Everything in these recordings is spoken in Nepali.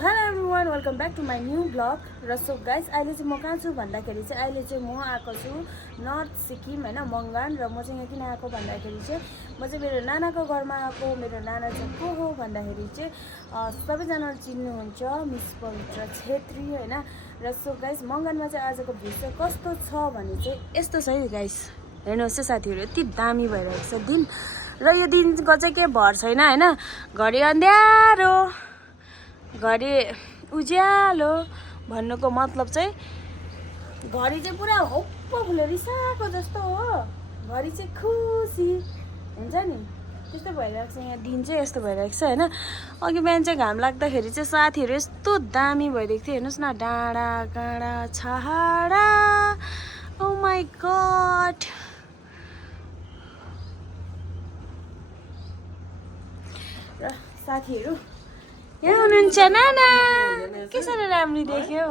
hello everyone welcome back to my new blog र सो गाइस अहिले चाहिँ म कहाँ छु भन्दाखेरि चाहिँ अहिले चाहिँ म आएको छु नर्थ सिक्किम हैन मङ्गान र म चाहिँ यहाँ किन आएको भन्दाखेरि चाहिँ म चाहिँ मेरो नानाको घरमा आएको मेरो नाना चाहिँ को हो भन्दाखेरि चाहिँ सबैजनाले चिन्नुहुन्छ मिस पवित्र छेत्री हैन र सो गाइस मङ्गानमा चाहिँ आजको भ्यू चाहिँ कस्तो छ भने चाहिँ यस्तो छ है गाइस हेर्नुहोस् है साथीहरु यति दामी भइरहेको छ दिन र यो दिनको चाहिँ के भर छैन हैन घडी अन्ध्यारो घडी उज्यालो भन्नुको मतलब चाहिँ घडी चाहिँ पुरा होप्प फुलेर रिसाएको जस्तो हो घडी चाहिँ खुसी हुन्छ नि त्यस्तो भइरहेको छ यहाँ दिन चाहिँ यस्तो भइरहेको छ हैन अघि बिहान चाहिँ घाम लाग्दाखेरि चाहिँ साथीहरु यस्तो दामी भइरहेको थियो हेर्नुस् न डाँडा काँडा छहाडा ओ माय गॉड र साथीहरु यहाँ हुनुहुन्छ नाना के साह्रो राम्रो देख्यो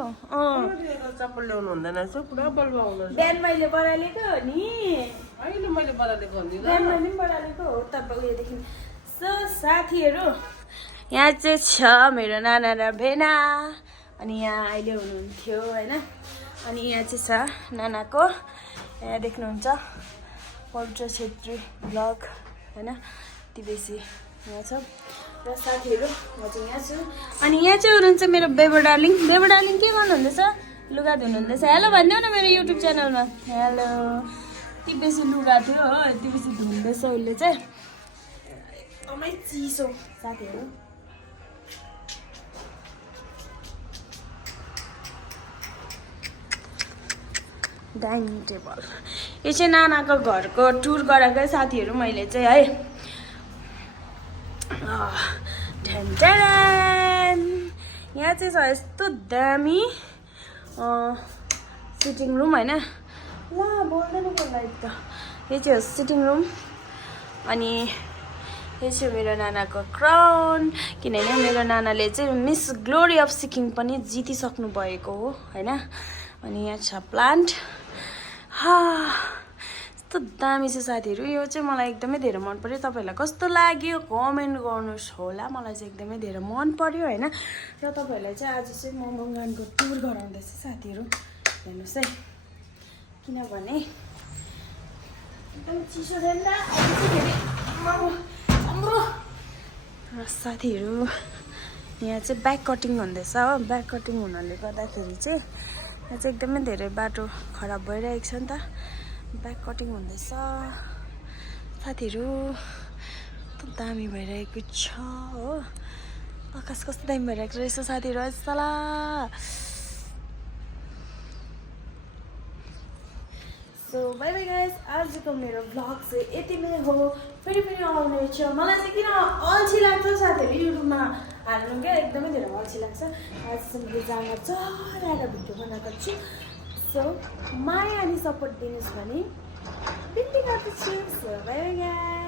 चप्पल ल्याउनु हुँदैन रहेछ पुरा बलुवा हुँदैछ बिहान मैले बढालेको हो नि अहिले मैले बढालेको हो नि बिहान मैले पनि बढालेको हो तपाईँ उयोदेखि सो साथीहरु यहाँ चाहिँ छ मेरो नाना र भेना अनि यहाँ अहिले हुनुहुन्थ्यो हैन अनि यहाँ चाहिँ छ नानाको यहाँ देख्नुहुन्छ पवित्र छेत्री ब्लग हैन यति बेसी यहाँ छ र साथीहरु म चाहिँ यहाँ छु अनि यहाँ चाहिँ हुनुहुन्छ मेरो बेबो डार्लिङ के गर्नुहुँदैछ लुगा धुनुहुँदैछ हेलो भनिदेऊ न मेरो युट्युब च्यानलमा हेलो यति बेसी लुगा थियो हो यति बेसी धुँदैछ उसले चाहिँ एकदमै चिसो साथीहरु डाइनिङ टेबल यो चाहिँ नानाको घरको टुर गराएकै साथीहरु मैले चाहिँ है यहाँ चाहिँ छ यस्तो दामी सिटिङ रुम हैन ला बोल्दैन लाइट त यो चाहिँ हो सिटिङ रुम अनि यो चाहिँ मेरो नानाको क्राउन किनभने मेरो नानाले चाहिँ मिस ग्लोरी अफ सिक्किम पनि जितिसक्नु भएको हो हैन अनि यहाँ छ प्लान्ट यस्तो दामी छ साथीहरु यो चाहिँ मलाई एकदमै धेरै मन पर्यो तपाईहरुलाई कस्तो लाग्यो कमेन्ट गर्नुस् होला मलाई चाहिँ एकदमै धेरै मन पर्यो हैन र तपाईहरुलाई चाहिँ आज चाहिँ म मङ्गानको टुर गराउँदै छु साथीहरु हेर्नुस् है किनभने एकदम चिसो छ नि र साथीहरु यहाँ चाहिँ ब्याक कटिङ हुँदैछ हो ब्याक कटिङ हुनाले गर्दाखेरि चाहिँ यहाँ चाहिँ एकदमै धेरै बाटो खराब भइरहेको छ नि त ब्याक कटिङ हुँदैछ साथीहरु कस्तो दामी भइरहेको छ हो आकाश कस्तो दामी भइरहेको रहेछ साथीहरु सला सो बाइ बाइ गाइस आजको मेरो भ्लग चाहिँ यति नै हो फेरि आउने छ मलाई चाहिँ किन अल्छी लाग्छ साथीहरु युट्युबमा हाल्नु क्या एकदमै धेरै अल्छी लाग्छ आज चाहिँ मैले जामा चलाएर भिडियो बनाएको छु सो माया अनि सपोर्ट दिनुस् भने बिन्ती गर्दछु सो बाइ बाइ गाइस